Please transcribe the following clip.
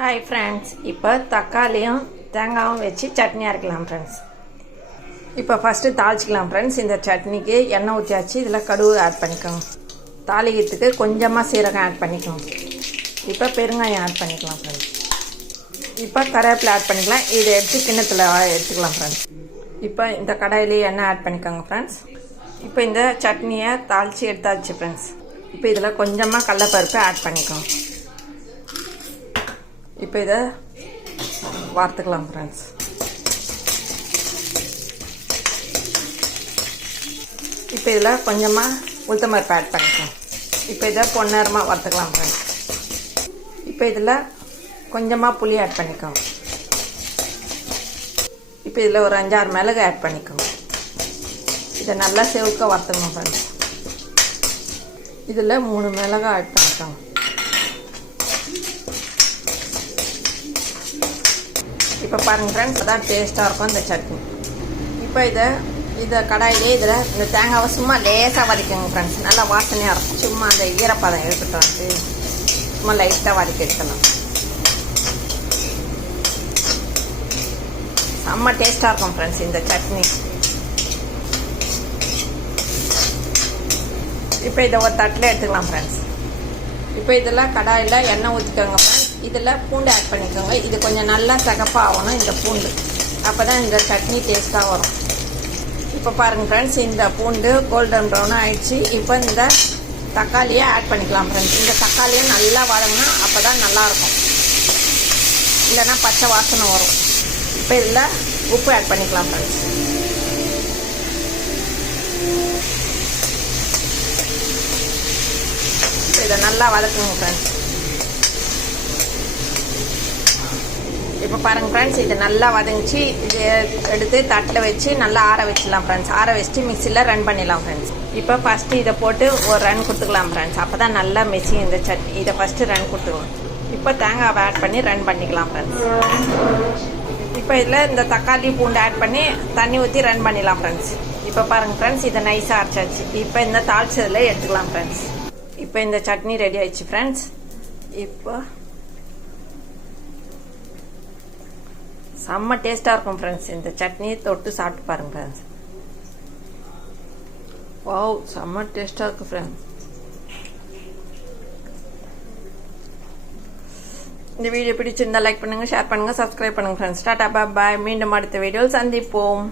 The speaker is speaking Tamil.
ஹாய் ஃப்ரெண்ட்ஸ், இப்போ தக்காளியும் தேங்காயும் வச்சு சட்னி அரைக்கலாம் ஃப்ரெண்ட்ஸ். இப்போ ஃபஸ்ட்டு தாளிச்சிக்கலாம் ஃப்ரெண்ட்ஸ். இந்த சட்னிக்கு எண்ணெய் ஊற்றியாச்சு. இதில் கடுகு ஆட் பண்ணிக்கோங்க. தாளிக்கிறதுக்கு கொஞ்சமாக சீரகம் ஆட் பண்ணிக்கோங்க. இப்போ பெருங்காயம் ஆட் பண்ணிக்கலாம் ஃப்ரெண்ட்ஸ். இப்போ கருவேப்பிலை ஆட் பண்ணிக்கலாம். இதை எடுத்து கிண்ணத்தில் எடுத்துக்கலாம் ஃப்ரெண்ட்ஸ். இப்போ இந்த கடாயிலே எண்ணெய் ஆட் பண்ணிக்கோங்க ஃப்ரெண்ட்ஸ். இப்போ இந்த சட்னியை தாளித்து எடுத்தாச்சு ஃப்ரெண்ட்ஸ். இப்போ இதில் கொஞ்சமாக கடலைப்பருப்பு ஆட் பண்ணிக்கோங்க. இப்போ இதை வார்த்துக்கலாம் ஃப்ரெண்ட்ஸ். இப்போ இதில் கொஞ்சமாக உளுத்தம்பருப்பு ஆட் பண்ணிக்கலாம். இப்போ இதை பொன்னேரமாக வறுத்துக்கலாம் ஃப்ரெண்ட்ஸ். இப்போ இதில் கொஞ்சமாக புளி ஆட் பண்ணிக்கோங்க. இப்போ இதில் ஒரு 5-6 மிளகு ஆட் பண்ணிக்கோங்க. இதை நல்லா செவக்க வறுத்துக்கணும் ஃப்ரெண்ட்ஸ். இதில் 3 மிளகாய் ஆட் பண்ணிக்கோங்க. இப்போ பாருங்கள் ஃப்ரெண்ட்ஸ், அதான் டேஸ்ட்டாக இருக்கும் இந்த சட்னி. இப்போ இதை கடாயிலே இதில் இந்த தேங்காவை சும்மா லேசாக வதக்கிங்க ஃப்ரெண்ட்ஸ். நல்லா வாசனையாக இருக்கும். சும்மா அந்த ஈரப்பதம் எடுத்துகிட்டு வந்து சும்மா லைட்டாக வதக்கி எடுக்கலாம். செம்ம டேஸ்ட்டாக இருக்கும் ஃப்ரெண்ட்ஸ் இந்த சட்னி. இப்போ இதை ஒரு தட்டில் எடுத்துக்கலாம் ஃப்ரெண்ட்ஸ். இப்போ இதில் கடாயில் எண்ணெய் ஊற்றிக்கோங்க ஃப்ரெண்ட்ஸ். இதில் பூண்டு ஆட் பண்ணிக்கோங்க. இது கொஞ்சம் நல்லா சகப்பாக ஆகணும் இந்த பூண்டு. அப்போ தான் இந்த சட்னி டேஸ்ட்டாக வரும். இப்போ பாருங்கள் ஃப்ரெண்ட்ஸ், இந்த பூண்டு கோல்டன் ப்ரௌனாக ஆயிடுச்சு. இப்போ இந்த தக்காளியை ஆட் பண்ணிக்கலாம் ஃப்ரெண்ட்ஸ். இந்த தக்காளியை நல்லா வதங்கினா அப்போ தான் நல்லாயிருக்கும், இல்லைன்னா பச்சை வாசனை வரும். இப்போ இதில் உப்பு ஆட் பண்ணிக்கலாம் ஃப்ரெண்ட்ஸ். இதை நல்லா வதக்குங்க ஃப்ரெண்ட்ஸ். இப்போ பாருங்கள் ஃப்ரெண்ட்ஸ், இது நல்லா வதங்கிச்சு. இது எடுத்து தட்டில் வச்சு நல்லா ஆற வச்சிடலாம் ஃப்ரெண்ட்ஸ். ஆற வச்சுட்டு மிக்சியில் ரன் பண்ணிடலாம் ஃப்ரெண்ட்ஸ். இப்போ ஃபஸ்ட்டு இதை போட்டு ஒரு ரன் கொடுத்துக்கலாம் ஃப்ரெண்ட்ஸ். அப்போ தான் நல்லா மெஸ்ஸி இந்த சட்னி. இதை ஃபஸ்ட்டு ரன் கொடுத்துக்கலாம். இப்போ தேங்காவை ஆட் பண்ணி ரன் பண்ணிக்கலாம் ஃப்ரெண்ட்ஸ். இப்போ இதில் இந்த தக்காளி பூண்டு ஆட் பண்ணி தண்ணி ஊற்றி ரன் பண்ணிடலாம் ஃப்ரெண்ட்ஸ். இப்போ பாருங்கள் ஃப்ரெண்ட்ஸ், இதை நைஸாக அரைச்சாச்சு. இப்போ இந்த தாளிச்சதில் எடுத்துக்கலாம் ஃப்ரெண்ட்ஸ். இப்போ இந்த சட்னி ரெடி ஆயிடுச்சு ஃப்ரெண்ட்ஸ். இப்போ செம்ம டேஸ்ட்டாக இருக்கும் ஃப்ரெண்ட்ஸ். இந்த சட்னியை தொட்டு சாப்பிட்டு பாருங்க ஃப்ரெண்ட்ஸ். வாவ், செம்ம டேஸ்ட்டாக இருக்கும் ஃப்ரெண்ட்ஸ். இந்த வீடியோ பிடிச்சிருந்தா லைக் பண்ணுங்கள், ஷேர் பண்ணுங்கள், சப்ஸ்கிரைப் பண்ணுங்கள் ஃப்ரெண்ட்ஸ். டாடா பாய். மீண்டும் அடுத்த வீடியோவில் சந்திப்போம்.